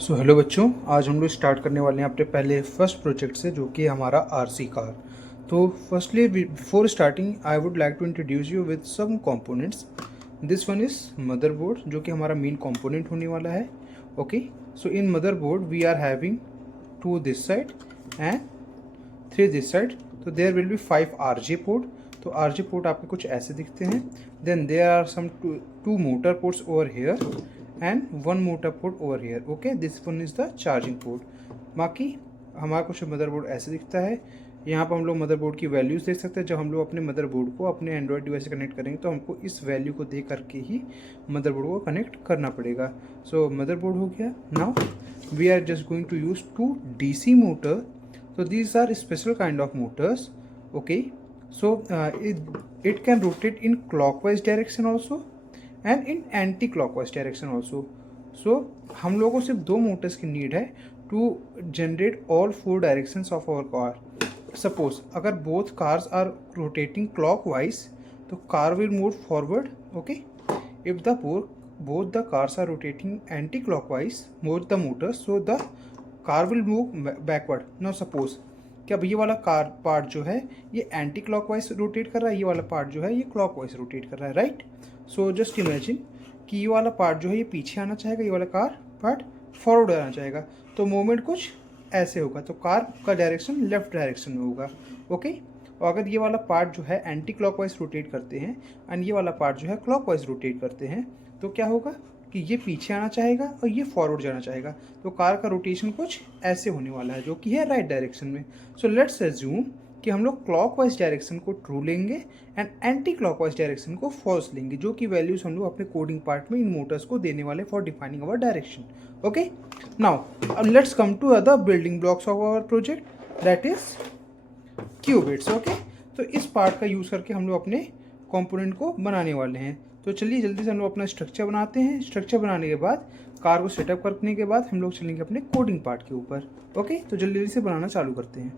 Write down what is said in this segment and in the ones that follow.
So hello बच्चों, आज हम लोग स्टार्ट करने वाले हैं अपने पहले फर्स्ट प्रोजेक्ट से, जो कि हमारा आरसी कार। तो firstly before starting I would like to introduce you with some components. This one is motherboard, जो कि हमारा मेन कंपोनेंट होने वाला है। Okay, so in motherboard we are having two this side and three this side. तो there will be 5 RJ port. तो RJ port आपके कुछ ऐसे दिखते हैं। Then there are some two motor ports over here and one motor port over here. Okay, this one is the charging port. बाकी हमारा कुछ मदरबोर्ड ऐसे दिखता है। यहाँ पर हम लोग मदरबोर्ड की वैल्यूज़ देख सकते हैं। जब हम लोग अपने मदरबोर्ड को अपने एंड्रॉयड डिवाइस से कनेक्ट करेंगे तो हमको इस वैल्यू को दे करके ही मदरबोर्ड को कनेक्ट करना पड़ेगा। सो मदरबोर्ड हो गया। Now we are just going to use two DC motor. So these are special kind of motors. Okay, so it can rotate in clockwise direction also and in anti-clockwise direction also. So हम लोगों को सिर्फ दो Motors की need है to generate all four directions of our car. Suppose अगर both cars are rotating clockwise तो car will move forward. Okay, if the both the cars are rotating anti-clockwise, both the motors, so the car will move backward. Now suppose कि अब ये वाला car part जो है ये anti clockwise rotate कर रहा है, ये वाला पार्ट जो है ये क्लॉकवाइज रोटेट कर रहा है, राइट. सो जस्ट इमेजिन कि ये वाला पार्ट जो है ये पीछे आना चाहेगा, ये वाला कार पार्ट फॉरवर्ड आना चाहेगा. तो मूवमेंट कुछ ऐसे होगा, तो कार का डायरेक्शन लेफ्ट डायरेक्शन में होगा. ओके, और अगर ये वाला पार्ट जो है एंटी क्लॉकवाइज रोटेट करते हैं एंड ये वाला पार्ट जो है क्लॉकवाइज रोटेट करते हैं, तो क्या होगा कि ये पीछे आना चाहेगा और ये फॉरवर्ड जाना चाहेगा. तो कार का रोटेशन कुछ ऐसे होने वाला है, जो कि है राइट डायरेक्शन में. सो लेट्स अज्यूम कि हम लोग क्लॉकवाइज डायरेक्शन को ट्रू लेंगे एंड एंटी क्लॉकवाइज डायरेक्शन को फॉल्स लेंगे, जो कि वैल्यूज हम लोग अपने कोडिंग पार्ट में इन मोटर्स को देने वाले for defining our direction. Okay, now let's come to other building blocks of our project, that is cubits. Okay, तो इस पार्ट का यूज़ करके हम लोग अपने कंपोनेंट को बनाने वाले हैं. तो चलिए जल्दी से हम लोग अपना स्ट्रक्चर बनाते हैं. स्ट्रक्चर बनाने के बाद कार को सेटअप करने के बाद हम लोग चलेंगे अपने कोडिंग पार्ट के ऊपर. ओके, तो जल्दी जल्दी से बनाना चालू करते हैं.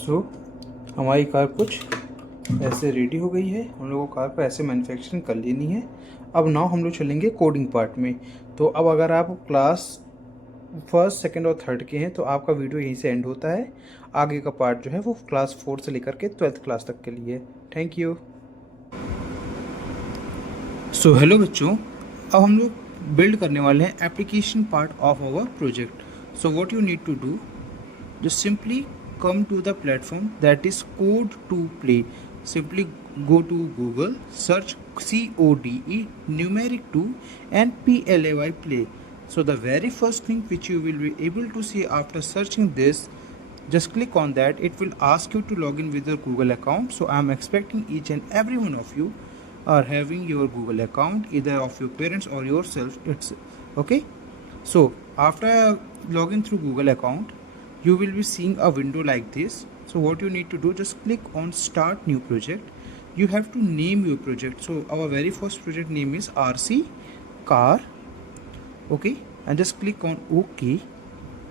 सो हमारी कार कुछ ऐसे रेडी हो गई है। हम लोगों को कार को ऐसे मैन्युफैक्चरिंग कर लेनी है। अब नाउ हम लोग चलेंगे कोडिंग पार्ट में। तो अब अगर आप क्लास फर्स्ट, सेकंड और थर्ड के हैं तो आपका वीडियो यहीं से एंड होता है। आगे का पार्ट जो है वो क्लास 4 से लेकर के 12th क्लास तक के लिए। Thank you. सो हेलो बच्चों, अब हम लोग बिल्ड करने वाले हैं application part of our project. So what you need to do, just simply come to the platform that is Code to Play. Simply go to Google, search CODE numeric 2 and PLAY play. So the very first thing which you will be able to see after searching this, just click on that. It will ask you to log in with your Google account. So I am expecting each and every one of you are having your Google account, either of your parents or yourself. It's okay. So after login through Google account, you will be seeing a window like this. So what you need to do, just click on start new project. You have to name your project. So our very first project name is RC car. Okay, and just click on OK.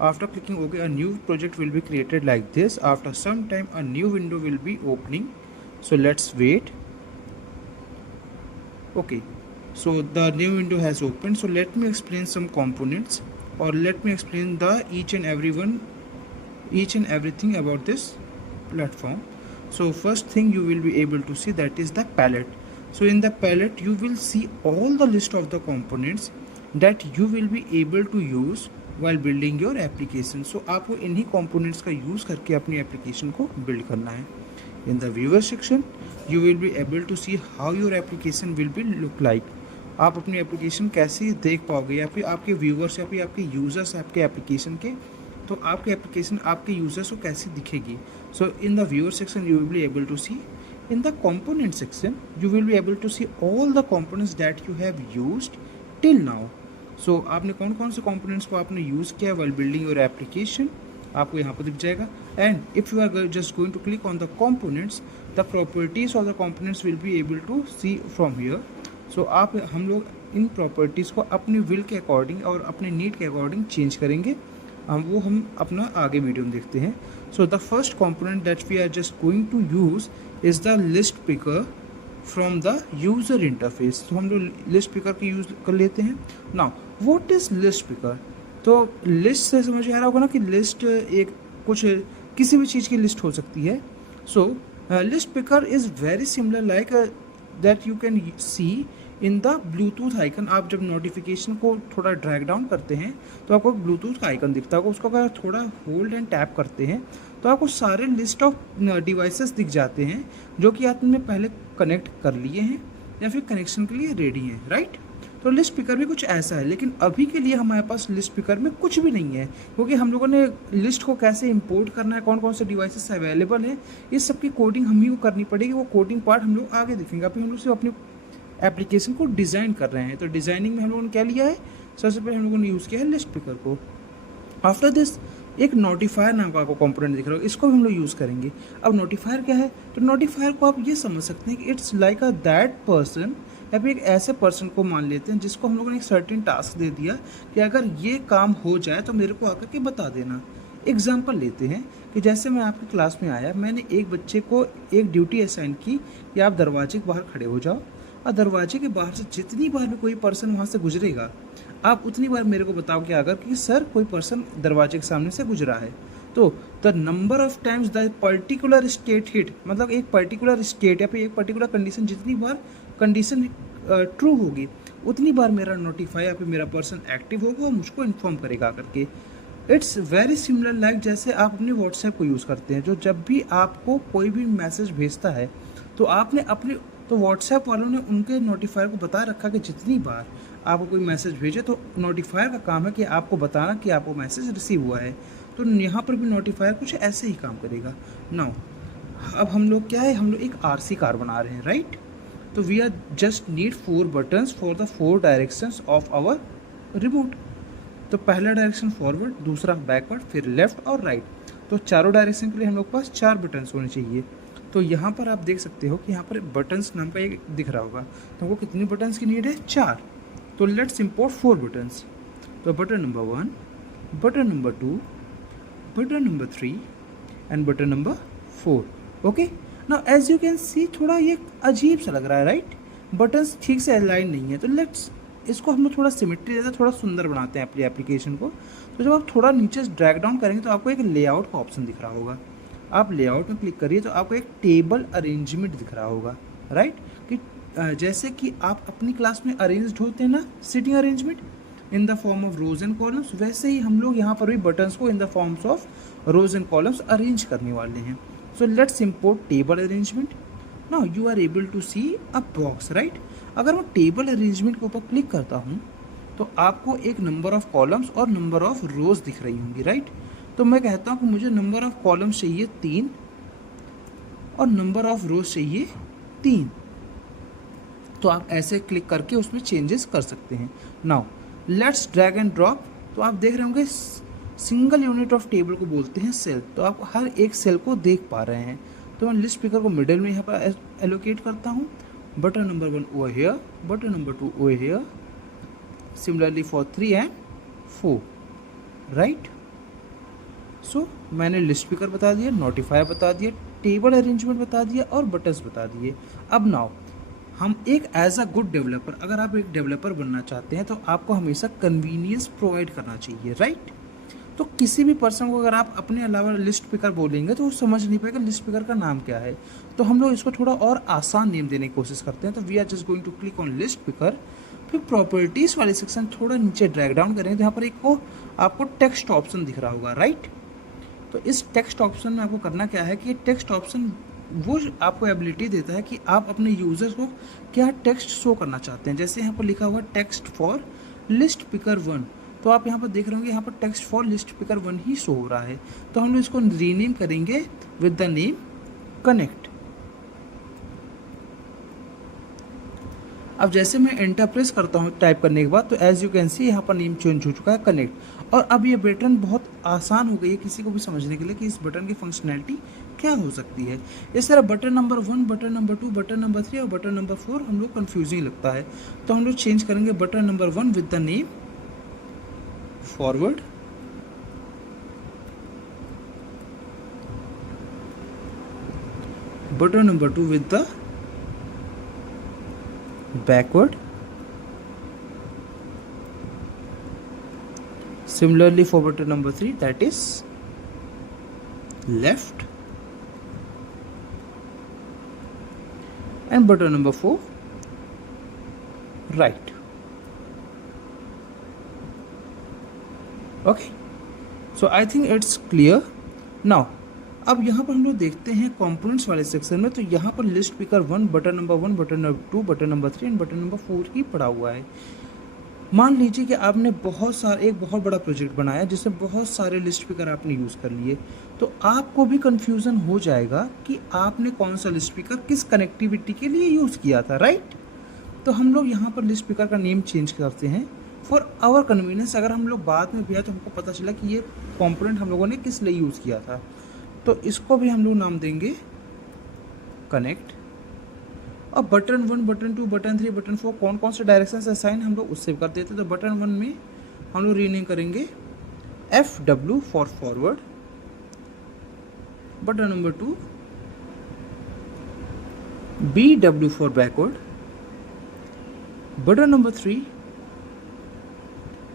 After clicking OK, a new project will be created like this. After some time a new window will be opening, so let's wait. Okay, so the new window has opened. So let me explain some components, or let me explain the each and everything about this platform. So first thing you will be able to see, that is the palette. So in the palette you will see all the list of the components that you will be able to use while building your application. So आपको इन्हीं components का use करके अपनी application को build करना है. In the viewer section you will be able to see how your application will be look like. आप अपनी application कैसे देख पाओगे, या फिर आपके viewers या फिर आपके users आपके application के, तो आपकी एप्लीकेशन आपके यूजर्स को कैसी दिखेगी. So in the viewer section you will be able to see. In the component section you will be able to see all the components that you have used till now. So आपने कौन कौन से components को आपने use किया while building your application, आपको यहाँ पर दिख जाएगा. And if you are just going to click on the components, the properties of the components will be able to see from here. So हम लोग इन प्रॉपर्टीज़ को अपनी विल के अकॉर्डिंग और अपने नीड के अकॉर्डिंग चेंज करेंगे. हम अपना आगे वीडियो में देखते हैं. So the first component that we are just going to use is the list picker from the user interface. तो हम लोग लिस्ट पिकर की यूज़ कर लेते हैं. Now what is list picker. तो लिस्ट से समझ आ रहा होगा ना कि लिस्ट एक कुछ किसी भी चीज़ की लिस्ट हो सकती है. So list picker is very similar like that you can see in the Bluetooth icon. आप जब नोटिफिकेशन को थोड़ा ड्रैग डाउन करते हैं तो आपको ब्लूटूथ का आइकन दिखता होगा. उसको अगर थोड़ा होल्ड एंड टैप करते हैं तो आपको सारे लिस्ट ऑफ डिवाइसेस दिख जाते हैं जो कि आपने पहले कनेक्ट कर लिए हैं या फिर कनेक्शन के लिए रेडी हैं, राइट. तो लिस्ट पिकर भी कुछ ऐसा है, लेकिन अभी के लिए हमारे पास लिस्ट पिकर में कुछ भी नहीं है, क्योंकि हम लोगों ने लिस्ट को कैसे इंपोर्ट करना है, कौन कौन से डिवाइसेस अवेलेबल हैं, इस सब की कोडिंग हम ही को करनी पड़ेगी. वो कोडिंग पार्ट हम लोग आगे देखेंगे. अभी हम लोग सिर्फ अपनी एप्लीकेशन को डिज़ाइन कर रहे हैं. तो डिज़ाइनिंग में हम लोगों ने क्या लिया है, सबसे पहले हम लोगों ने यूज़ किया है लिस्ट पिकर को. आफ्टर दिस एक नोटिफायर नाम का आपको कंपोनेंट दिख रहा है, इसको भी हम लोग यूज़ करेंगे. अब नोटिफायर क्या है, तो नोटिफायर को आप ये समझ सकते हैं कि it's like a that person, या फिर एक ऐसे पर्सन को मान लेते हैं जिसको हम लोगों ने एक सर्टेन टास्क दे दिया कि अगर ये काम हो जाए तो मेरे को आकर के बता देना. एग्जाम्पल लेते हैं कि जैसे मैं आपकी क्लास में आया, मैंने एक बच्चे को एक ड्यूटी असाइन की कि आप दरवाजे के बाहर खड़े हो जाओ, और दरवाजे के बाहर से जितनी बार भी कोई पर्सन वहाँ से गुजरेगा आप उतनी बार मेरे को बताओ कि अगर कि सर कोई पर्सन दरवाजे के सामने से गुजरा है, तो the number of times the particular state hit, मतलब एक पर्टिकुलर स्टेट या फिर एक पर्टिकुलर कंडीशन, जितनी बार कंडीशन ट्रू होगी उतनी बार मेरा नोटिफाई या फिर मेरा पर्सन एक्टिव होगा और मुझको इन्फॉर्म करेगा करके. इट्स वेरी सिमिलर लाइक जैसे आप अपने व्हाट्सएप को यूज़ करते हैं. जो जब भी आपको कोई भी मैसेज भेजता है तो आपने अपने, तो व्हाट्सएप वालों ने उनके नोटिफायर को बता रखा कि जितनी बार आपको कोई मैसेज भेजे तो नोटिफायर का काम है कि आपको बताना कि आपको मैसेज रिसीव हुआ है. तो यहाँ पर भी नोटिफायर कुछ ऐसे ही काम करेगा. नाउ अब हम लोग क्या है, हम लोग एक RC कार बना रहे हैं, राइट. तो we are just need 4 buttons for the 4 directions of our remote. तो पहला डायरेक्शन फॉरवर्ड, दूसरा बैकवर्ड, फिर लेफ्ट और राइट. तो चारों डायरेक्शन के लिए हम लोग के पास 4 बटन्स होने चाहिए. तो यहाँ पर आप देख सकते हो कि यहाँ पर बटन्स नाम का एक दिख रहा होगा. तो हमको कितनी बटन्स की नीड है, 4. तो लेट्स इंपोर्ट 4 बटन्स. तो button number 1, button number 2, button number 3 and button number 4। Okay, now as you can see थोड़ा ये अजीब सा लग रहा है, राइट? बटन्स ठीक से अलाइन नहीं है, तो लेट्स इसको हम लोग थोड़ा सिमेट्री देते थोड़ा सुंदर बनाते हैं अपनी एप्लीकेशन को। तो जब आप थोड़ा नीचे ड्रैग डाउन करेंगे तो आपको एक लेआउट का ऑप्शन दिख रहा होगा। आप लेआउट में क्लिक करिए तो आपको एक टेबल अरेंजमेंट दिख रहा होगा, राइट? कि जैसे कि आप अपनी क्लास में अरेंज्ड होते हैं ना, sitting arrangement in the form of rows and columns, वैसे ही हम लोग यहाँ पर भी बटन्स को in the forms of rows and columns arrange करने वाले हैं। So let's import table arrangement. Now you are able to see a box, right? अगर मैं टेबल अरेंजमेंट के ऊपर क्लिक करता हूँ तो आपको एक नंबर ऑफ कॉलम्स और नंबर ऑफ रोज दिख रही होंगी, राइट? तो मैं कहता हूँ कि मुझे नंबर ऑफ कॉलम्स चाहिए 3 और नंबर ऑफ रोज चाहिए 3। तो आप ऐसे क्लिक करके उसमें चेंजेस कर सकते हैं। Now let's drag and drop. तो आप देख रहे होंगे सिंगल यूनिट ऑफ टेबल को बोलते हैं सेल, तो आप हर एक सेल को देख पा रहे हैं। तो मैं लिस्ट पिकर को मिडिल में यहाँ पर एलोकेट करता हूँ। Button number 1 over here, button number 2 over here, similarly for 3 and 4, right? So मैंने लिस्ट पिकर बता दिया, नोटिफायर बता दिया, टेबल अरेंजमेंट बता दिया और बटन्स बता दिए। अब नाउ हम एक एज अ गुड डेवलपर, अगर आप एक डेवलपर बनना चाहते हैं तो आपको हमेशा कन्वीनियंस प्रोवाइड करना चाहिए, राइट? तो किसी भी पर्सन को अगर आप अपने अलावा लिस्ट पिकर बोलेंगे तो वो समझ नहीं पाएगा लिस्ट पिकर का नाम क्या है। तो हम लोग इसको थोड़ा और आसान नेम देने की कोशिश करते हैं। तो we are just going to click on list picker, फिर प्रॉपर्टीज़ वाले सेक्शन थोड़ा नीचे ड्रैग डाउन करेंगे तो यहाँ पर एक को आपको टेक्स्ट ऑप्शन दिख रहा होगा, राइट? तो इस टेक्स्ट ऑप्शन में आपको करना क्या है कि टेक्स्ट ऑप्शन वो आपको एबिलिटी देता है कि आप अपने यूजर्स को क्या टेक्स्ट शो करना चाहते हैं। जैसे यहाँ पर लिखा हुआ टेक्स्ट फॉर लिस्ट पिकर 1, तो आप यहाँ पर देख रहे होंगे यहाँ पर text for list picker 1 he show हो रहा है। तो हम लोग इसको रीनेम करेंगे विद द नेम कनेक्ट। अब जैसे मैं एंटर प्रेस करता हूँ टाइप करने के बाद, तो एज यू कैन सी यहाँ पर नेम चेंज हो चुका है कनेक्ट। और अब ये बटन बहुत आसान हो गई है किसी को भी समझने के लिए कि इस बटन की फंक्शनैलिटी क्या हो सकती है। इस तरह button number 1, button number 2, button number 3 और बटन नंबर 4 हम लोग कन्फ्यूजिंग लगता है। तो हम लोग चेंज करेंगे button number 1 with the name forward, button number 2 with the backward, similarly for button number 3 that is left, and button number 4 right. Okay, so I think it's clear now. अब यहाँ पर हम लोग देखते हैं कंपोनेंट्स वाले section में, तो यहाँ पर list picker 1, button number 1, button number 2, button number 3 and button number 4 ही पड़ा हुआ है। मान लीजिए कि आपने एक बहुत बड़ा प्रोजेक्ट बनाया जिसमें बहुत सारे लिस्ट पिकर आपने यूज़ कर लिए, तो आपको भी कन्फ्यूज़न हो जाएगा कि आपने कौन सा लिस्ट पिकर किस कनेक्टिविटी के लिए यूज़ किया था, राइट? तो हम लोग यहाँ पर लिस्ट पिकर का नेम चेंज करते हैं फॉर आवर कन्वीनियंस। अगर हम लोग बाद में भी आए तो हमको पता चला कि ये कॉम्पोनेंट हम लोगों ने किस लिए यूज़ किया था, तो इसको भी हम लोग नाम देंगे कनेक्ट। और बटन 1, बटन 2, बटन 3, बटन 4 कौन कौन से डायरेक्शन से असाइन हम लोग उससे कर देते। तो बटन 1 में हम लोग रीनेम करेंगे FW for forward, button number 2 BW for backward, button number 3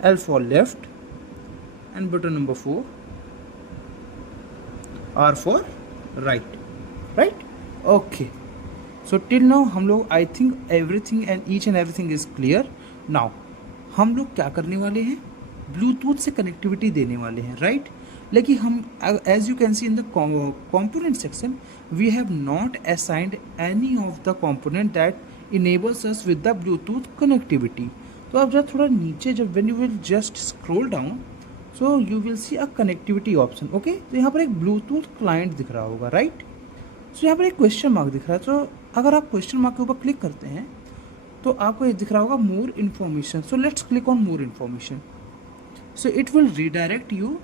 L for left, and button number 4 R for right, right? Okay, so till now हम लोग I think everything and each and everything is clear. Now हम लोग क्या करने वाले हैं, Bluetooth से connectivity देने वाले हैं, राइट? लेकिन हम as you can see in the component section we have not assigned any of the component that enables us with the Bluetooth connectivity. तो आप जब थोड़ा नीचे जब when you will just scroll down so you will C a connectivity option, okay? तो यहाँ पर एक ब्लूटूथ क्लाइंट दिख रहा होगा, राइट? सो यहाँ पर एक क्वेश्चन मार्क दिख रहा है। तो अगर आप क्वेश्चन मार्क के ऊपर क्लिक करते हैं तो आपको ये दिख रहा होगा more information. So let's click on more information. So it will redirect you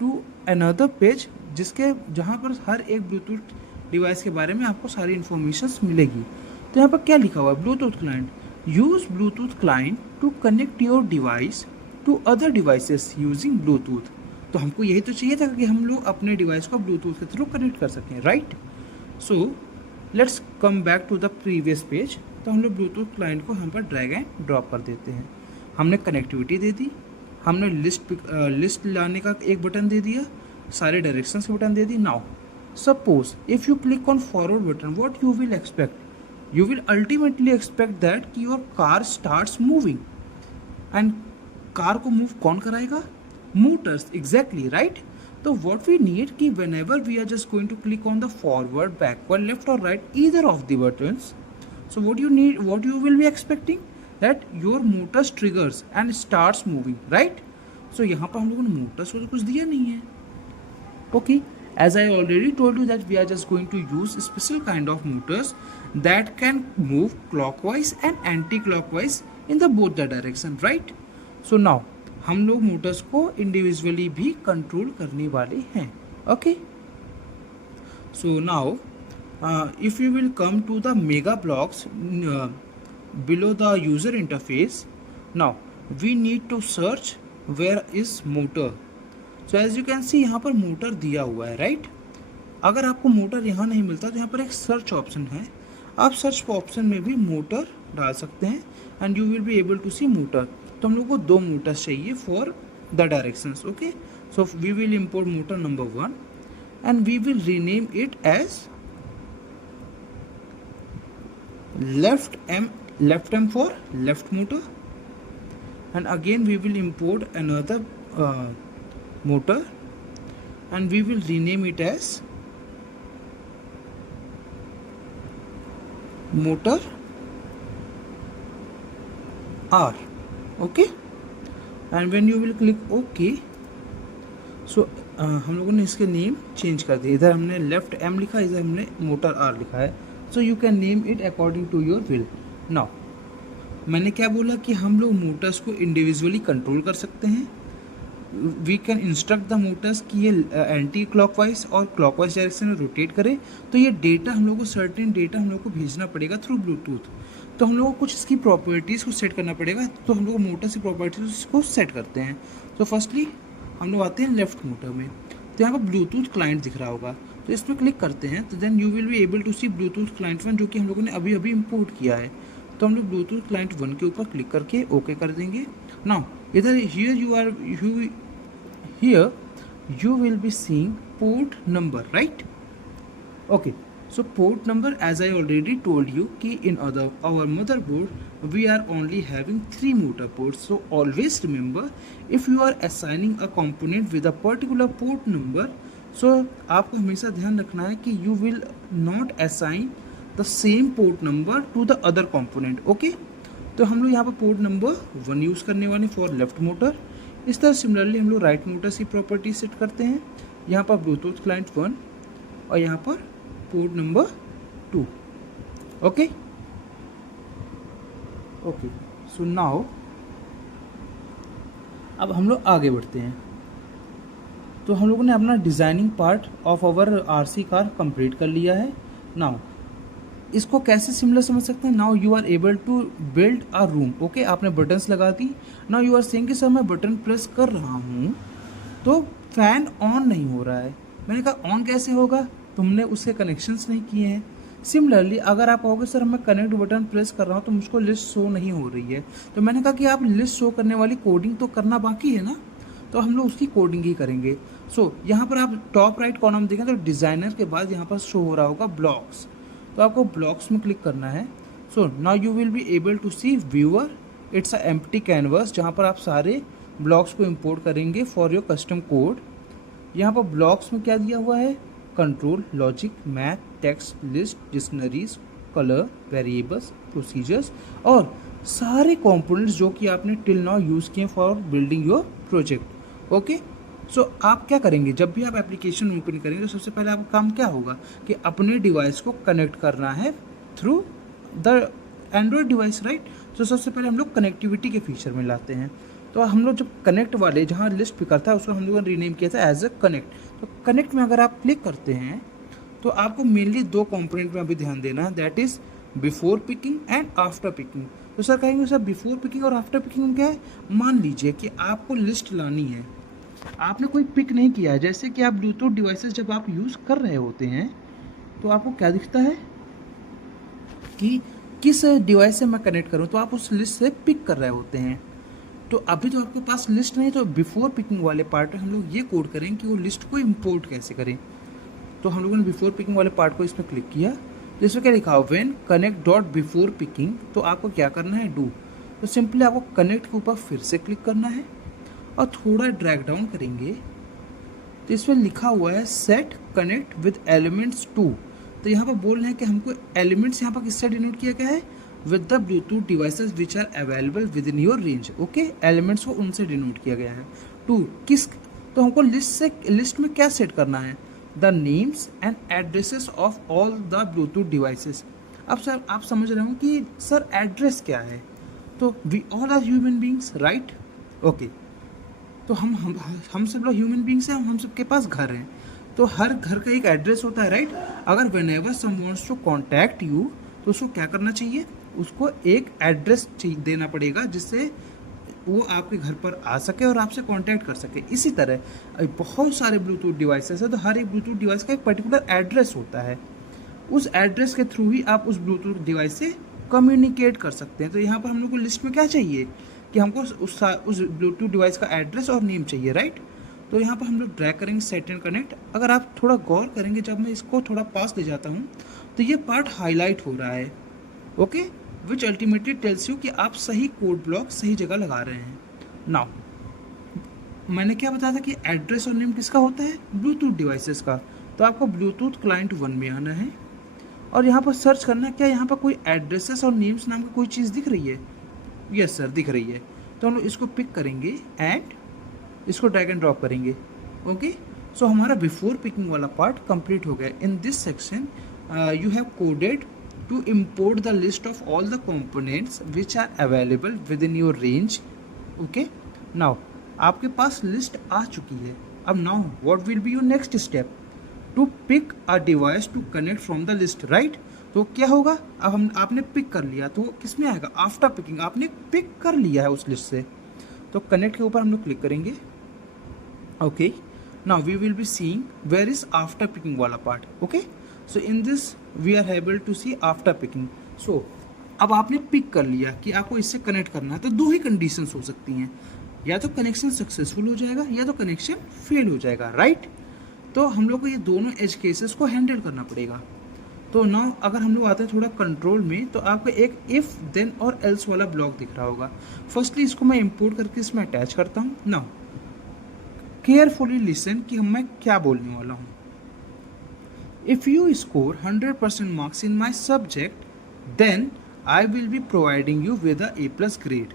to another page जहाँ पर हर एक ब्लूटूथ डिवाइस के बारे में आपको सारी इन्फॉर्मेशन मिलेगी। तो यहाँ पर क्या लिखा हुआ है, Bluetooth client, use Bluetooth client to connect your device to other devices using Bluetooth। तो हमको यही तो चाहिए था कि हम लोग अपने डिवाइस को ब्लूटूथ के थ्रू कनेक्ट कर सकें, right. So let's come back to the previous page. तो हम लोग ब्लूटूथ क्लाइंट को हम पर ड्रैग एंड ड्रॉप कर देते हैं। हमने कनेक्टिविटी दे दी, हमने लिस्ट लाने का एक बटन दे दिया, सारे डायरेक्शंस के button they the. Now suppose if you click on forward button, what you will expect? You will ultimately expect that कि your car starts moving, and car को मूव कौन कराएगा? Motors, exactly, right? तो what we need कि whenever we are just going to click on the forward, backward, left or right, either of the buttons, so what you will be expecting that your motors triggers and starts moving, right? So यहाँ पर हम लोगों ने motors को तो कुछ दिया नहीं है, okay? As I already told you that we are just going to use special kind of motors that can move clockwise and anti-clockwise in the both the direction, right? So now हम लोग motors को individually भी control करने वाले हैं, okay? So now if you will come to the mega blocks below the user interface, now we need to search where is motor. So as you can see यहाँ पर motor दिया हुआ है, right. अगर आपको मोटर यहाँ नहीं मिलता तो यहाँ पर एक सर्च ऑप्शन है, आप सर्च ऑप्शन में भी मोटर डाल सकते हैं and you will be able to see motor. तो हम लोग को 2 मोटर्स चाहिए for the directions, okay. So we will import motor number 1 and we will rename it as left M for left motor, and again we will import another motor and we will rename it as motor R, okay, and when you will click OK, so हम लोगों ने इसके name change कर दिए, इधर हमने left M लिखा, इधर हमने मोटर आर लिखा है। So you can name it according to your will. Now मैंने क्या बोला कि हम लोग मोटर्स को इंडिविजुअली कंट्रोल कर सकते हैं, we can instruct the motors कि ये एंटी क्लॉकवाइज और क्लॉकवाइज डायरेक्शन में रोटेट करे। तो ये डेटा हम लोग को सर्टेन डेटा हम लोग को भेजना पड़ेगा थ्रू ब्लूटूथ। तो हम लोग को कुछ इसकी प्रॉपर्टीज़ को सेट करना पड़ेगा, तो हम लोग मोटर की प्रॉपर्टीज को सेट करते हैं। तो फर्स्टली हम लोग आते हैं लेफ्ट मोटर में, तो यहाँ पर ब्लूटूथ क्लाइंट दिख रहा होगा, तो इस पर क्लिक करते हैं तो then you will be able to see Bluetooth client 1 जो कि हम लोगों ने अभी अभी इम्पोर्ट किया है। तो हम लोग ब्लूटूथ क्लाइंट 1 के ऊपर क्लिक करके ओके कर देंगे। नाउ इधर here you will be seeing port number, right? Okay, so port number, as I already told you कि in our motherboard we are only having 3 motor ports. So always remember, if you are assigning a component with a particular port number, so आपको हमेशा ध्यान रखना है कि you will not assign the same port number to the other component, okay? तो हम लोग यहाँ पर पोर्ट नंबर 1 यूज़ करने वाले फॉर लेफ्ट मोटर। इस तरह सिमिलरली हम लोग राइट मोटर की प्रॉपर्टी सेट करते हैं, यहाँ पर ब्लूटूथ क्लाइंट 1 और यहाँ पर port number 2, okay okay. So now अब हम लोग आगे बढ़ते हैं। तो हम लोगों ने अपना designing part of our RC car complete कर लिया है। नाउ इसको कैसे सिमिलर समझ सकते हैं? Now you are able to build a room, okay. आपने बटन्स लगा दी, नाउ यू आर सेइंग कि सर मैं बटन प्रेस कर रहा हूँ तो फैन ऑन नहीं हो रहा है। मैंने कहा ऑन कैसे होगा, तुमने उससे कनेक्शंस नहीं किए हैं। सिमिलरली अगर आप कहोगे सर मैं कनेक्ट बटन प्रेस कर रहा हूँ तो मुझको लिस्ट शो नहीं हो रही है, तो मैंने कहा कि आप लिस्ट शो करने वाली कोडिंग तो करना बाकी है ना, तो हम लोग उसकी कोडिंग ही करेंगे। सो यहाँ पर आप टॉप राइट कॉलम देखें तो डिज़ाइनर के बाद यहाँ पर शो हो रहा होगा ब्लॉक्स, तो आपको ब्लॉक्स में क्लिक करना है। So now you will be able to see viewer, it's a empty canvas जहाँ पर आप सारे ब्लॉक्स को इंपोर्ट करेंगे फॉर योर कस्टम कोड। यहाँ पर ब्लॉक्स में क्या दिया हुआ है? Control, logic, math, text, list, dictionaries, colour, variables, procedures और सारे कंपोनेंट्स जो कि आपने टिल नाउ यूज़ किए for building your project, okay. So आप क्या करेंगे, जब भी आप एप्लीकेशन ओपन करेंगे तो सबसे पहले आपका काम क्या होगा कि अपने डिवाइस को कनेक्ट करना है through the Android device, right. तो सबसे पहले हम लोग कनेक्टिविटी के फीचर में लाते हैं। तो हम लोग जब कनेक्ट वाले जहाँ लिस्ट पिकर था उसको हम लोगों ने रीनेम किया था एज अ कनेक्ट। तो कनेक्ट में अगर आप क्लिक करते हैं तो आपको मेनली 2 कंपोनेंट में अभी ध्यान देना है, that is before picking and after picking. तो सर कहेंगे सर बिफोर पिकिंग और आफ्टर पिकिंग क्या है? मान लीजिए कि आपको लिस्ट लानी है, आपने कोई पिक नहीं किया है, जैसे कि आप ब्लूटूथ डिवाइसेस जब आप यूज़ कर रहे होते हैं तो आपको क्या दिखता है कि किस डिवाइस से मैं कनेक्ट करूं, तो आप उस लिस्ट से पिक कर रहे होते हैं। तो अभी तो आपके पास लिस्ट नहीं, तो बिफोर पिकिंग वाले पार्ट में हम लोग ये कोड करें कि वो लिस्ट को इंपोर्ट कैसे करें। तो हम लोगों ने बिफोर पिकिंग वाले पार्ट को इस पर क्लिक किया, तो इसमें क्या लिखा हो, when connect dot before picking. तो आपको क्या करना है, डू। तो सिंपली आपको कनेक्ट के ऊपर फिर से क्लिक करना है और थोड़ा ड्रैग डाउन करेंगे, तो इसमें लिखा हुआ है set connect with elements to. तो यहाँ पर बोल रहे हैं कि हमको एलिमेंट्स यहाँ पर किससे डिनोट किया गया है, with the Bluetooth devices which are available within your range. Okay, elements को उनसे डिनोट किया गया है। टू किस, तो हमको लिस्ट में क्या सेट करना है, the names and addresses of all the Bluetooth devices. अब सर आप समझ रहे हो कि सर एड्रेस क्या है, तो we all are human beings, right. Okay, तो हम सब लोग ह्यूमन बींग्स हैं, हम सबके पास घर हैं, तो हर घर का एक एड्रेस होता है, राइट। अगर whenever some wants to contact you, तो उसको क्या करना चाहिए, उसको एक एड्रेस देना पड़ेगा जिससे वो आपके घर पर आ सके और आपसे कांटेक्ट कर सके। इसी तरह बहुत सारे ब्लूटूथ डिवाइसेस है, तो हर एक ब्लूटूथ डिवाइस का एक पर्टिकुलर एड्रेस होता है, उस एड्रेस के थ्रू ही आप उस ब्लूटूथ डिवाइस से कम्युनिकेट कर सकते हैं। तो यहाँ पर हम लोग को लिस्ट में क्या चाहिए कि हमको उस ब्लूटूथ डिवाइस का एड्रेस और नेम चाहिए, राइट। तो यहाँ पर हम लोग ड्रैग करेंगे सेट एंड कनेक्ट। अगर आप थोड़ा गौर करेंगे, जब मैं इसको थोड़ा पास ले जाता हूँ तो ये पार्ट हाईलाइट हो रहा है, okay, which ultimately tells you कि आप सही कोड ब्लॉक सही जगह लगा रहे हैं। नाउ मैंने क्या बताया था कि एड्रेस और नेम किसका होता है, ब्लूटूथ डिवाइसेस का। तो आपको ब्लूटूथ क्लाइंट 1 में आना है और यहाँ पर सर्च करना है, क्या यहाँ पर कोई एड्रेसेस और नेम्स नाम की कोई चीज़ दिख रही है। यस सर, दिख रही है। तो हम लोग इसको पिक करेंगे एंड इसको ड्रैग एंड ड्रॉप करेंगे। ओके, सो हमारा बिफोर पिकिंग वाला पार्ट कंप्लीट हो गया। In this section you have coded to import the list of all the components which are available within your range. Okay, now आपके पास list आ चुकी है। अब now what will be your next step, to pick a device to connect from the list, right. तो क्या होगा, अब आपने पिक कर लिया, तो किस में आएगा, आफ्टर पिकिंग आपने पिक कर लिया है उस लिस्ट से। तो कनेक्ट के ऊपर हम लोग क्लिक करेंगे। Okay, now we will be seeing where is after picking वाला part. Okay, so in this we are able to see after picking. So अब आपने पिक कर लिया कि आपको इससे कनेक्ट करना है, तो दो ही कंडीशंस हो सकती हैं, या तो कनेक्शन सक्सेसफुल हो जाएगा या तो कनेक्शन फेल हो जाएगा, राइट। तो हम लोग को ये दोनों एज केसेस को हैंडल करना पड़ेगा। तो नाउ अगर हम लोग आते हैं थोड़ा कंट्रोल में, तो आपको एक इफ देन और एल्स वाला ब्लॉक दिख रहा होगा। फर्स्टली इसको मैं इंपोर्ट करके इसमें अटैच करता हूँ। नाउ केयरफुली लिसन कि मैं क्या बोलने वाला हूँ। If you score 100% marks in my subject, then I will be providing you with a A+ grade,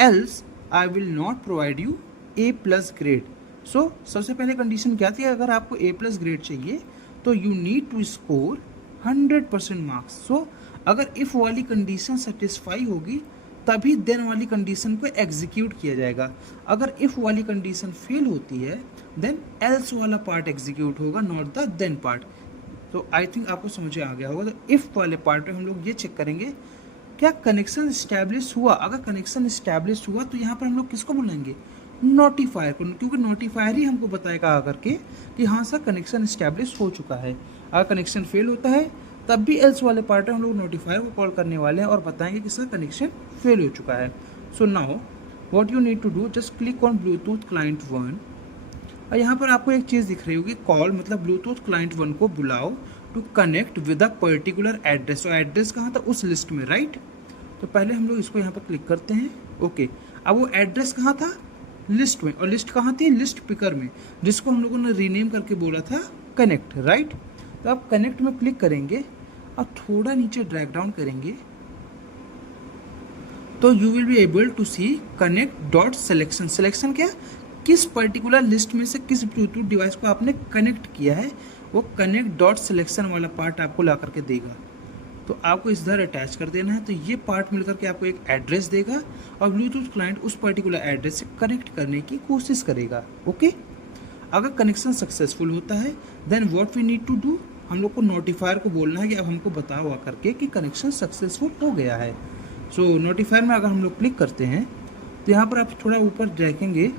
else I will not provide you A+ grade. So सबसे पहले कंडीशन क्या थी, अगर आपको A+ ग्रेड चाहिए तो you need to score 100% marks. So अगर if वाली कंडीशन सेटिस्फाई होगी तभी देन वाली कंडीशन को एग्जीक्यूट किया जाएगा। अगर इफ़ वाली कंडीशन फेल होती है देन एल्स वाला पार्ट एग्जीक्यूट होगा, नॉट द देन पार्ट। तो आई थिंक आपको समझ आ गया होगा। तो इफ़ वाले पार्ट में हम लोग ये चेक करेंगे क्या कनेक्शन इस्टेब्लिश हुआ। अगर कनेक्शन इस्टेब्लिश हुआ तो यहाँ पर हम लोग किसको बुलाएंगे, नोटिफायर को, क्योंकि नोटिफायर ही हमको बताएगा आकर के कि हाँ सर कनेक्शन इस्टेब्लिश हो चुका है। अगर कनेक्शन फेल होता है तब भी एल्स वाले पार्ट में हम लोग नोटिफायर को कॉल करने वाले हैं और बताएंगे कि सर कनेक्शन फेल हो चुका है। So now what you need to do, just click on Bluetooth client 1 और यहाँ पर आपको एक चीज़ दिख रही होगी, कॉल मतलब ब्लूटूथ क्लाइंट 1 को बुलाओ to connect with a particular address. और एड्रेस कहाँ था, उस लिस्ट में, राइट। तो पहले हम लोग इसको यहाँ पर क्लिक करते हैं। ओके, अब वो एड्रेस कहाँ था, लिस्ट में, और लिस्ट कहाँ थी, लिस्ट पिकर में, जिसको हम लोगों ने रीनेम करके बोला था कनेक्ट, राइट। तो आप कनेक्ट में क्लिक करेंगे और थोड़ा नीचे ड्रैग डाउन करेंगे तो you will be able to see connect dot selection. Selection क्या, किस पर्टिकुलर लिस्ट में से किस ब्लूटूथ डिवाइस को आपने कनेक्ट किया है, वो कनेक्ट डॉट सिलेक्शन वाला पार्ट आपको ला करके देगा। तो आपको इधर अटैच कर देना है, तो ये पार्ट मिलकर के आपको एक एड्रेस देगा और ब्लूटूथ क्लाइंट उस पर्टिकुलर एड्रेस से कनेक्ट करने की कोशिश करेगा। ओके, अगर कनेक्शन सक्सेसफुल होता है then what we need to do, हम लोग को नोटिफायर को बोलना है कि अब हमको बताओ आकर के कि कनेक्शन सक्सेसफुल हो गया है। सो नोटिफायर में अगर हम लोग क्लिक करते हैं तो यहाँ पर आप थोड़ा ऊपर देखेंगे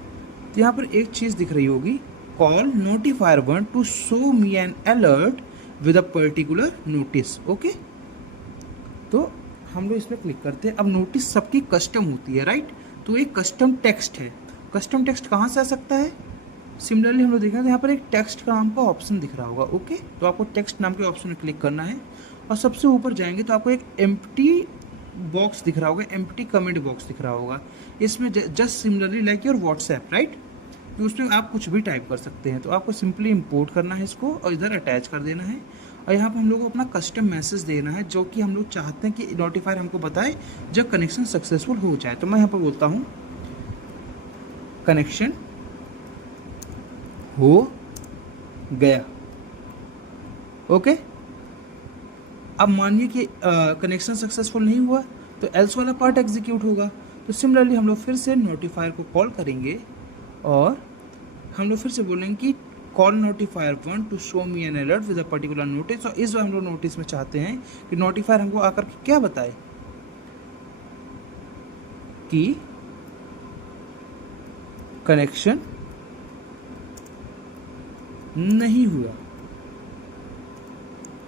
तो यहाँ पर एक चीज़ दिख रही होगी, call notifier 1 to show me an alert with a particular notice. Okay, तो हम लोग इसमें क्लिक करते हैं। अब नोटिस सबकी कस्टम होती है, राइट? तो एक कस्टम टेक्स्ट है। कस्टम टेक्स्ट कहाँ से आ सकता है? सिमिलरली हम लोग देखें तो यहाँ पर एक टेक्स्ट का नाम का ऑप्शन दिख रहा होगा। ओके, तो आपको टेक्स्ट नाम के ऑप्शन में क्लिक करना है और सबसे ऊपर जाएंगे तो आपको एक एम्प्टी बॉक्स दिख रहा होगा, एम्प्टी कमेंट बॉक्स दिख रहा होगा। इसमें just similarly like your WhatsApp, right? तो उसमें आप कुछ भी टाइप कर सकते हैं। तो आपको सिंपली इंपोर्ट करना है इसको और इधर अटैच कर देना है और यहाँ पर हम लोग को अपना कस्टम मैसेज देना है जो कि हम लोग चाहते हैं कि नोटिफायर हमको बताए जब कनेक्शन सक्सेसफुल हो जाए। तो मैं यहाँ पर बोलता हूँ कनेक्शन हो गया। ओके, अब मानिए कि कनेक्शन सक्सेसफुल नहीं हुआ तो एल्स वाला पार्ट एग्जीक्यूट होगा। तो सिमिलरली हम लोग फिर से नोटिफायर को कॉल करेंगे और हम लोग फिर से बोलेंगे कि call notifier 1 to show me an alert with a particular notice. और इस बार हम लोग नोटिस में चाहते हैं कि नोटिफायर हमको आकर के क्या बताए कि कनेक्शन नहीं हुआ।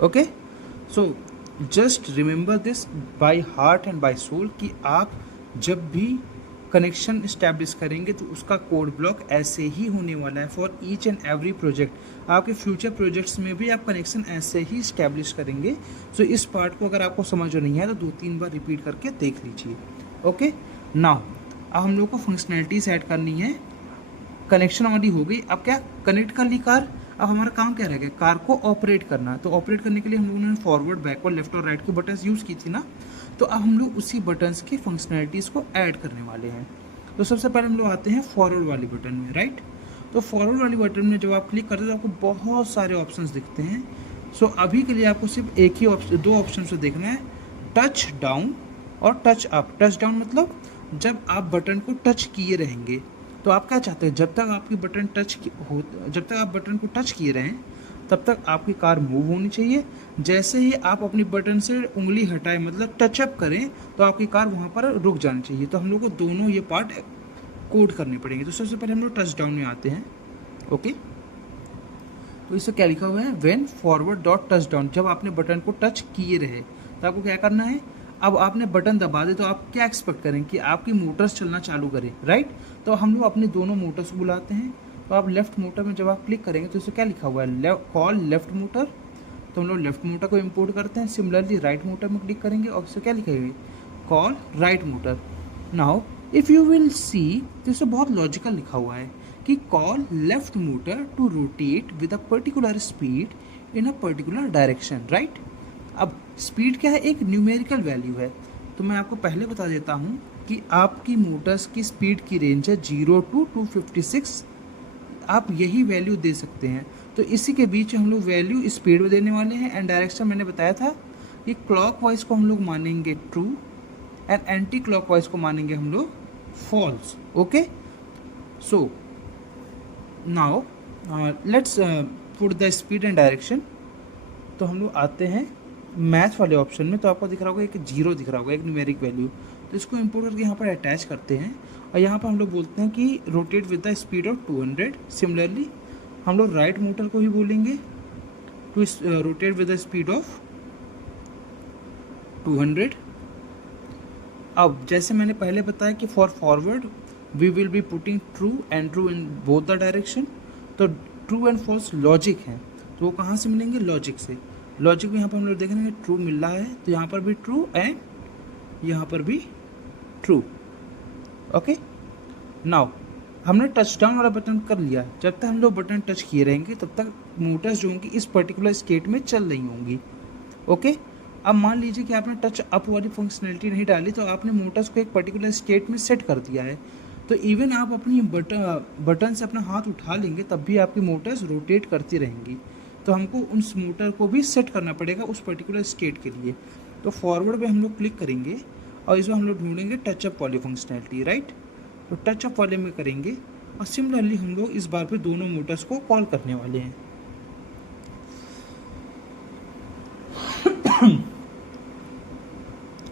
Okay, so just remember this by heart and by soul कि आप जब भी कनेक्शन इस्टेब्लिश करेंगे तो उसका कोड ब्लॉक ऐसे ही होने वाला है for each and every project. आपके फ्यूचर प्रोजेक्ट्स में भी आप कनेक्शन ऐसे ही इस्टेब्लिश करेंगे। सो इस पार्ट को अगर आपको समझ नहीं है तो 2-3 बार रिपीट करके देख लीजिए। ओके, नाउ अब हम लोग को फंक्शनैलिटीज ऐड करनी है। कनेक्शन हमारी हो गई, अब क्या कनेक्ट कर ली कार। अब हमारा काम क्या रह गया? कार को ऑपरेट करना। तो ऑपरेट करने के लिए हम लोगों ने फॉरवर्ड, बैकवर्ड, लेफ्ट और राइट की बटन्स यूज़ की थी ना। तो अब हम लोग उसी बटन्स की फंक्शनैलिटीज़ को ऐड करने वाले हैं। तो सबसे पहले हम लोग आते हैं फॉरवर्ड वाली बटन में, राइट? तो फॉरवर्ड वाली बटन में जब आप क्लिक करते हैं तो आपको बहुत सारे ऑप्शंस दिखते हैं। सो अभी के लिए आपको सिर्फ एक ही ऑप्शन, 2 ऑप्शन से देखना है, टच डाउन और टच अप। टच डाउन मतलब जब आप बटन को टच किए रहेंगे। तो आप क्या चाहते हैं? जब तक आपकी बटन जब तक आप बटन को टच किए रहें तब तक आपकी कार मूव होनी चाहिए। जैसे ही आप अपनी बटन से उंगली हटाएं, मतलब टचअप करें, तो आपकी कार वहाँ पर रुक जानी चाहिए। तो हम लोग को दोनों ये पार्ट कोड करने पड़ेंगे। तो सबसे पहले हम लोग टच डाउन में आते हैं। ओके, तो इससे क्या लिखा हुआ है? When forward dot touch down, जब आपने बटन को टच किए रहे तो आपको क्या करना है? अब आपने बटन दबा दे तो आप क्या एक्सपेक्ट करें कि आपकी मोटर्स चलना चालू करें, राइट? तो हम लोग अपने दोनों मोटर्स को बुलाते हैं। तो आप लेफ्ट मोटर में जब आप क्लिक करेंगे तो इसे क्या लिखा हुआ है? Call left motor. तो हम लोग लेफ्ट मोटर को इंपोर्ट करते हैं। सिमिलरली राइट मोटर में क्लिक करेंगे और इसे क्या लिखा है? Call right motor. Now if you will see, तो इसे बहुत लॉजिकल लिखा हुआ है कि call left motor to rotate with a particular speed in a particular direction, right? अब स्पीड क्या है? एक न्यूमेरिकल वैल्यू है। तो मैं आपको पहले बता देता हूँ कि आपकी मोटर्स की स्पीड की रेंज है 0 to 256। आप यही वैल्यू दे सकते हैं। तो इसी के बीच हम लोग वैल्यू स्पीड में देने वाले हैं। एंड डायरेक्शन मैंने बताया था कि क्लॉकवाइज को हम लोग मानेंगे ट्रू एंड एंटी क्लॉकवाइज को मानेंगे हम लोग false. Okay, so now let's put the speed and direction. तो हम लोग आते हैं मैथ वाले ऑप्शन में। तो आपको दिख रहा होगा एक 0 दिख रहा होगा, एक न्यूमेरिक वैल्यू। तो इसको इंपोर्ट करके यहाँ पर अटैच करते हैं और यहाँ पर हम लोग बोलते हैं कि rotate with the speed of 200। Similarly हम लोग राइट मोटर को ही बोलेंगे to rotate with the speed of 200। अब जैसे मैंने पहले बताया कि for forward we will be putting true and true in both the direction. तो ट्रू एंड फॉल्स लॉजिक है, तो वो कहाँ से मिलेंगे? लॉजिक से। लॉजिक में यहाँ पर हम लोग देखेंगे ट्रू मिल रहा है, तो यहाँ पर भी ट्रू एंड यहाँ पर भी ट्रू। ओके, नाउ हमने टच डाउन वाला बटन कर लिया। जब तक हम लोग बटन टच किए रहेंगे तब तक मोटर्स जो होंगी इस पर्टिकुलर स्टेट में चल रही होंगी। ओके, अब मान लीजिए कि आपने टच अप वाली फंक्शनैलिटी नहीं डाली, तो आपने मोटर्स को एक पर्टिकुलर स्टेट में सेट कर दिया है। तो इवन आप अपनी बटन से अपना हाथ उठा लेंगे तब भी आपकी मोटर्स रोटेट करती रहेंगी। तो हमको उस मोटर को भी सेट करना पड़ेगा उस पर्टिकुलर स्टेट के लिए। तो फॉरवर्ड में हम लोग क्लिक करेंगे और इसमें हम लोग ढूंढेंगे टचअप वाली फंक्शनैलिटी, राइट? तो टचअप वाले में करेंगे और सिमिलरली हम लोग इस बार पे दोनों मोटर्स को कॉल करने वाले हैं।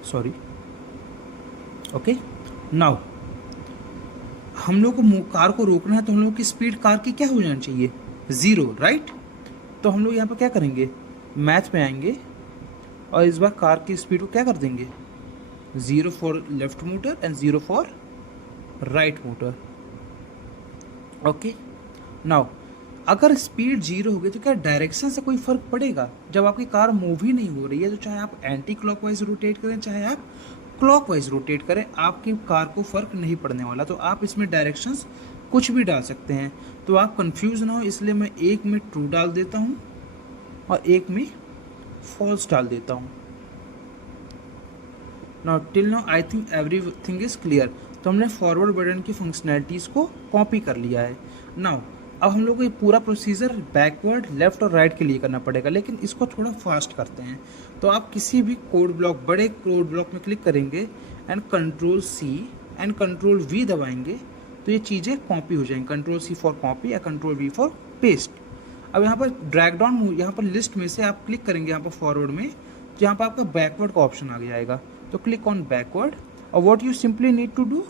सॉरी। ओके, नाउ हम लोग को कार को रोकना है, तो हम लोग की स्पीड कार की क्या हो जानी चाहिए, 0, राइट। तो हम लोग यहाँ पर क्या करेंगे, मैथ में आएंगे और इस बार कार की स्पीड को क्या कर देंगे, 0 for left motor and 0 for right motor. Okay, now अगर स्पीड 0 हो गई तो क्या डायरेक्शन से कोई फर्क पड़ेगा? जब आपकी कार मूव ही नहीं हो रही है तो चाहे आप एंटी क्लॉकवाइज रोटेट करें चाहे आप क्लॉकवाइज रोटेट करें, आपकी कार को फर्क नहीं पड़ने वाला। तो आप इसमें डायरेक्शंस कुछ भी डाल सकते हैं। तो आप कंफ्यूज ना हो, इसलिए मैं एक में ट्रू डाल देता हूँ और एक में फॉल्स डाल देता हूँ। Now till now I think everything is clear. तो हमने फॉरवर्ड बटन की फंक्शनैलिटीज़ को कॉपी कर लिया है। नाउ अब हम लोग को ये पूरा प्रोसीजर बैकवर्ड, लेफ्ट और राइट के लिए करना पड़ेगा, लेकिन इसको थोड़ा फास्ट करते हैं। तो आप किसी भी कोड ब्लॉक, बड़े कोड ब्लॉक में क्लिक करेंगे and control C and control V दबाएंगे तो ये चीज़ें कॉपी हो जाएंगी। कंट्रोल C फॉर कॉपी या कंट्रोल V फॉर पेस्ट। अब यहाँ पर ड्रैग डाउन, यहाँ पर लिस्ट में से आप क्लिक करेंगे यहाँ पर फॉरवर्ड में, तो यहाँ पर आपका बैकवर्ड का ऑप्शन आ जाएगा। तो क्लिक ऑन बैकवर्ड और what you simply need to do,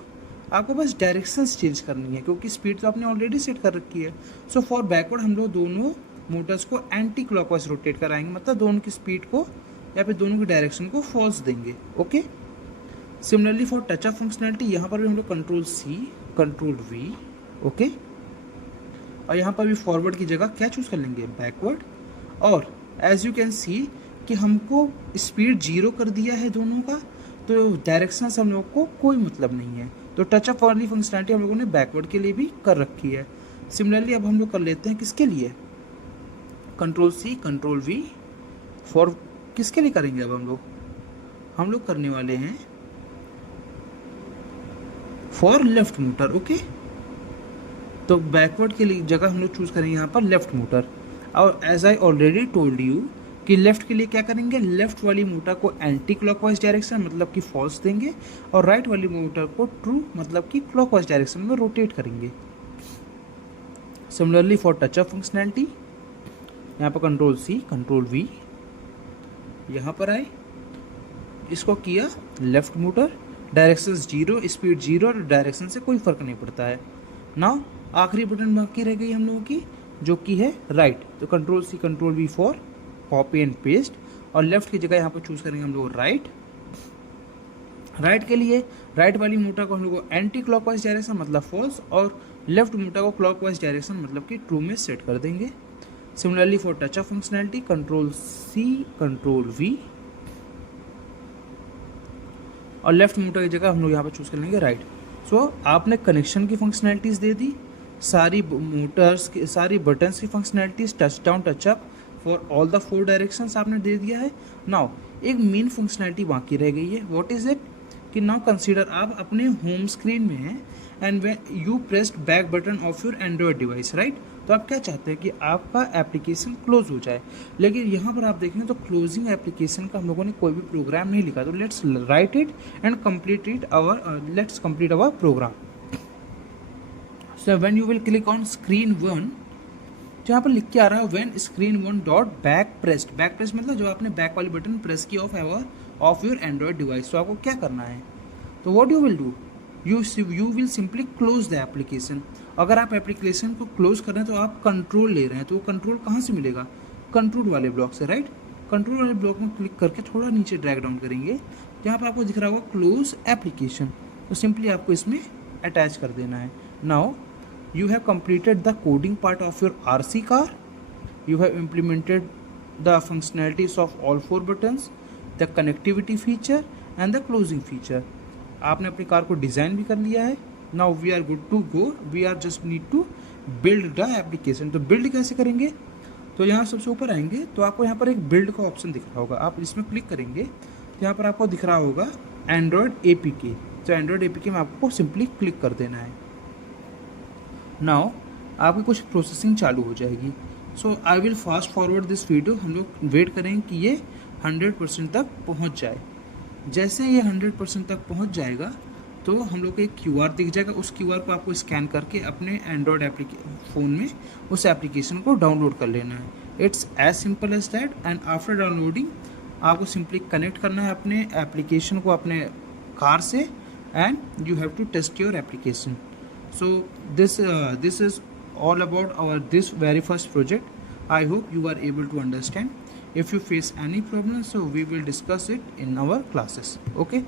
आपको बस डायरेक्शंस चेंज करनी है क्योंकि स्पीड तो आपने ऑलरेडी सेट कर रखी है। सो फॉर बैकवर्ड हम लोग दोनों मोटर्स को एंटी क्लॉकवाइज रोटेट कराएंगे, मतलब दोनों की स्पीड को या फिर दोनों की डायरेक्शन को फॉल्स देंगे। Okay, similarly for touch up functionality यहाँ पर भी हम लोग control C control V, okay, और यहाँ पर भी फॉरवर्ड की जगह क्या चूज कर लेंगे, बैकवर्ड। और एज यू कैन सी कि हमको स्पीड 0 कर दिया है दोनों का, तो डायरेक्शन से हम लोग को कोई मतलब नहीं है। तो टचअप वाली फंक्शनैलिटी हम लोगों ने बैकवर्ड के लिए भी कर रखी है। सिमिलरली अब हम लोग कर लेते हैं किसके लिए, control C control V for किसके लिए करेंगे। अब हम लोग करने वाले हैं फॉर लेफ्ट मोटर। ओके, तो बैकवर्ड के लिए जगह हम लोग चूज करेंगे यहाँ पर लेफ्ट मोटर। और as I already told you कि लेफ्ट के लिए क्या करेंगे, लेफ्ट वाली मोटर को एंटी क्लॉकवाइज डायरेक्शन मतलब कि फॉल्स देंगे और राइट वाली मोटर को ट्रू मतलब कि क्लॉकवाइज डायरेक्शन में रोटेट करेंगे। सिमिलरली फॉर टचअप फंक्शनैलिटी यहाँ पर कंट्रोल C कंट्रोल V, यहाँ पर आए, इसको किया लेफ्ट मोटर, डायरेक्शन 0, स्पीड 0 और डायरेक्शन से कोई फर्क नहीं पड़ता है। नाउ आखिरी बटन बाकी रह गई हम लोगों की जो कि है राइट। तो control C control V for copy and paste और लेफ्ट की जगह यहाँ पर चूज करेंगे हम लोग राइट। राइट के लिए राइट वाली मोटर को हम लोग को एंटी क्लॉकवाइज डायरेक्शन मतलब फॉल्स और लेफ्ट मोटर को क्लॉकवाइज डायरेक्शन मतलब कि ट्रू में सेट कर देंगे। Similarly for touch up functionality control C control V और लेफ्ट मोटर की जगह हम लोग यहाँ पर चूज कर लेंगे राइट। सो आपने कनेक्शन की फंक्शनैलिटीज दे दी, सारी मोटर्स की, सारी बटन्स की functionalities, touch down touch up for all the 4 directions आपने दे दिया है। नाउ एक मेन फंक्शनैलिटी बाकी रह गई है, व्हाट इज इट, कि नाउ कंसीडर आप अपने होम स्क्रीन में हैं and when you pressed back button of your Android device, right. तो आप क्या चाहते हैं कि आपका एप्लीकेशन क्लोज हो जाए, लेकिन यहाँ पर आप देखेंगे तो क्लोजिंग एप्लीकेशन का हम लोगों ने कोई भी प्रोग्राम नहीं लिखा। तो let's write it and complete our program. So when you will click on screen 1, जहाँ पर लिख के आ रहा है when screen 1 dot back pressed, back press मतलब जब आपने बैक वाली बटन प्रेस किया ऑफ योर एंड्रॉयड डिवाइस, तो आपको क्या करना है, तो what you will do, you will simply close the application. अगर आप एप्लीकेशन को क्लोज कर रहे हैं तो आप कंट्रोल ले रहे हैं, तो वो कंट्रोल कहाँ से मिलेगा, कंट्रोल वाले ब्लॉक से, राइट। कंट्रोल वाले ब्लॉक में क्लिक करके थोड़ा नीचे ड्रैग डाउन करेंगे, जहाँ पर आपको दिख रहा होगा क्लोज एप्लीकेशन, तो सिंपली आपको इसमें अटैच कर देना है। Now you have completed the coding part of your RC car, you have implemented the functionalities of all 4 buttons, the connectivity feature and the closing feature। आपने अपनी कार को design भी कर लिया है। now we are good to go, we are just need to build the application। तो build कैसे करेंगे, तो यहाँ सबसे ऊपर आएंगे तो आपको यहाँ पर एक बिल्ड का ऑप्शन दिख रहा होगा, आप इसमें क्लिक करेंगे तो यहाँ पर आपको दिख रहा होगा एंड्रॉयड APK। तो एंड्रॉयड APK में आपको सिंपली क्लिक कर देना है। नाउ आपकी कुछ प्रोसेसिंग चालू हो जाएगी। So I will fast forward this video, हम लोग वेट करें कि ये 100% तक पहुंच जाए। जैसे ये 100% तक पहुंच जाएगा तो हम लोग को एक QR दिख जाएगा, उस QR को आपको स्कैन करके अपने एंड्रॉयड फ़ोन में उस एप्लीकेशन को डाउनलोड कर लेना है। It's as simple as that. And after downloading आपको सिंपली कनेक्ट करना है अपने एप्लीकेशन को अपने कार से and you have to test your application. So this is all about our this very first project. I hope you are able to understand. If you face any problem, so we will discuss it in our classes. Okay,